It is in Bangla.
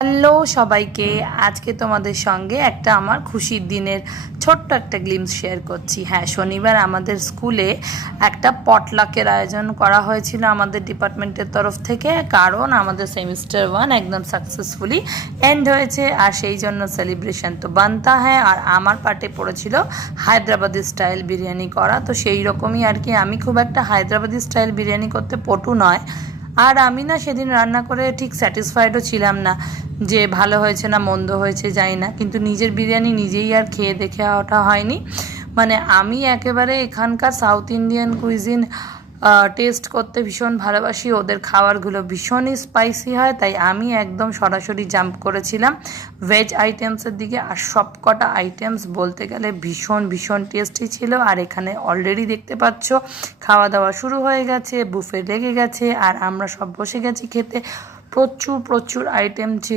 হ্যালো সবাইকে, আজকে তোমাদের সঙ্গে একটা আমার খুশির দিনের ছোট্ট একটা গ্লিমস শেয়ার করছি। হ্যাঁ, শনিবার আমাদের স্কুলে একটা পটলাকের আয়োজন করা হয়েছিল আমাদের ডিপার্টমেন্টের তরফ থেকে, কারণ আমাদের সেমিস্টার 1 একদম সাকসেসফুলি এন্ড হয়েছে, আর সেই জন্য সেলিব্রেশন তো বানতা হ্যাঁ। আর আমার পার্টে পড়েছিল হায়দ্রাবাদি স্টাইল বিরিয়ানি করা, তো সেই রকমই আর কি। আমি খুব একটা হায়দ্রাবাদি স্টাইল বিরিয়ানি করতে পটু নয়, আর আমি না সেদিন রান্না করে ঠিক স্যাটিসফাইডও ছিলাম না যে ভালো হয়েছে না মন্দ হয়েছে জানি না, কিন্তু নিজের বিরিয়ানি নিজেই আর খেয়ে দেখে ওঠা হয়নি। মানে আমি একেবারে এখানকার সাউথ ইন্ডিয়ান কুইজিন টেস্ট করতে ভীষণ ভালোবাসি, ওদের খাবারগুলো ভীষণই স্পাইসি হয়, তাই আমি একদম সরাসরি জাম্প করেছিলাম ভেজ আইটেমসের দিকে। আর সব কটা আইটেমস বলতে গেলে ভীষণ ভীষণ টেস্টি ছিল। আর এখানে অলরেডি দেখতে পাচ্ছ খাওয়া দাওয়া শুরু হয়ে গেছে, বুফে লেগে গেছে, আর আমরা সব বসে গেছি খেতে। প্রচুর প্রচুর আইটেম ছিল।